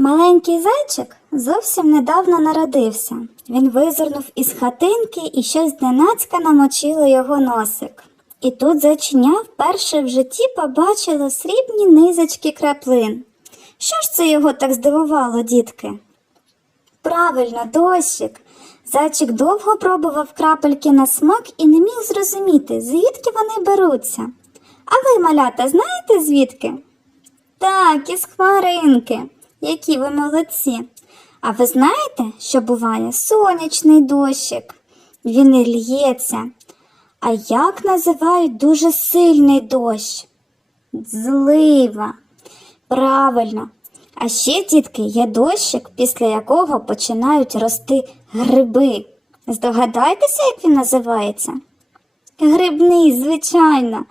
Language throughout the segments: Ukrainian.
Маленький зайчик зовсім недавно народився. Він визирнув із хатинки і щось зненацька намочило його носик. І тут зайчиня вперше в житті побачило срібні низочки краплин. Що ж це його так здивувало, дітки? Правильно, дощик. Зайчик довго пробував крапельки на смак і не міг зрозуміти, звідки вони беруться. А ви, малята, знаєте звідки? Так, із хмаринки. Які ви молодці. А ви знаєте, що буває сонячний дощик? Він і л'ється. А як називають дуже сильний дощ? Злива. Правильно. А ще, дітки, є дощик, після якого починають рости гриби. Здогадайтеся, як він називається? Грибний, звичайно.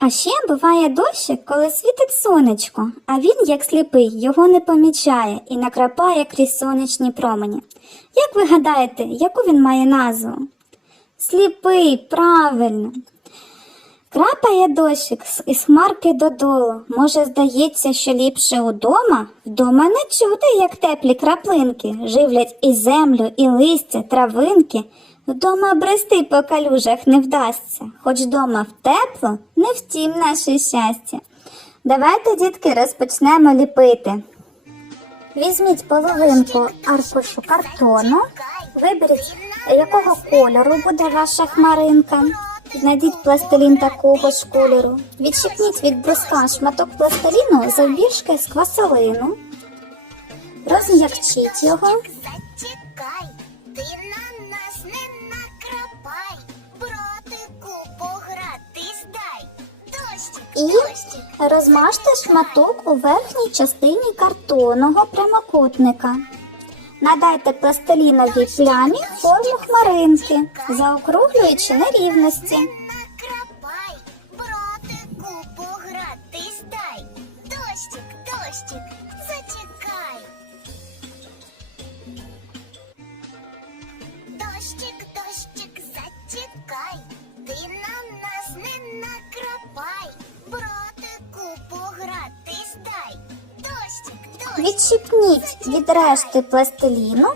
А ще буває дощик, коли світить сонечко, а він, як сліпий, його не помічає і накрапає крізь сонячні промені. Як ви гадаєте, яку він має назву? Сліпий, правильно. Крапає дощик із хмарки додолу. Може, здається, що ліпше удома? Вдома не чути, як теплі краплинки живлять і землю, і листя, травинки. Вдома брести по калюжах не вдасться, хоч дома в тепло, не втім наше щастя. Давайте, дітки, розпочнемо ліпити. Візьміть половинку аркушу картону, виберіть, якого кольору буде ваша хмаринка. Знайдіть пластилін такого ж кольору. Відщипніть від бруска шматок пластиліну завбільшки з квасолину. Розм'якчіть його. І розмажте шматок у верхній частині картонного прямокутника. Надайте пластиліновій плямі форму хмаринки, заокруглюючи нерівності. Дощик, дощик, зачекай, ти на нас не накрапай, Дощик. Від решти пластиліну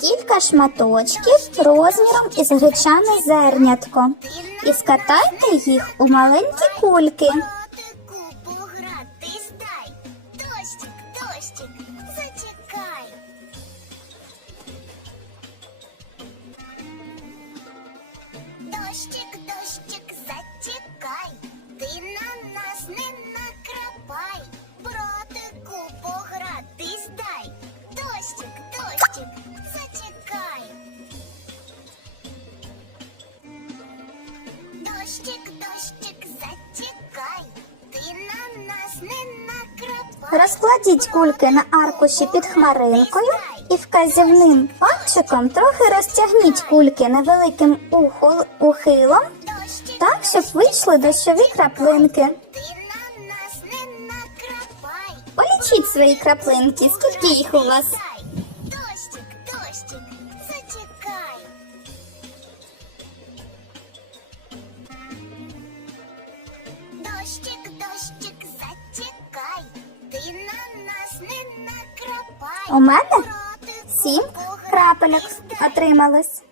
кілька шматочків розміром із гречане зернятко і скатайте їх у маленькі кульки. Дощик, дощик, Розкладіть кульки на аркуші під хмаринкою і вказівним пальчиком трохи розтягніть кульки невеликим ухилом, так, щоб вийшли дощові краплинки. Полічіть свої краплинки, скільки їх у вас. Дощик, У мене сім крапельок отрималось.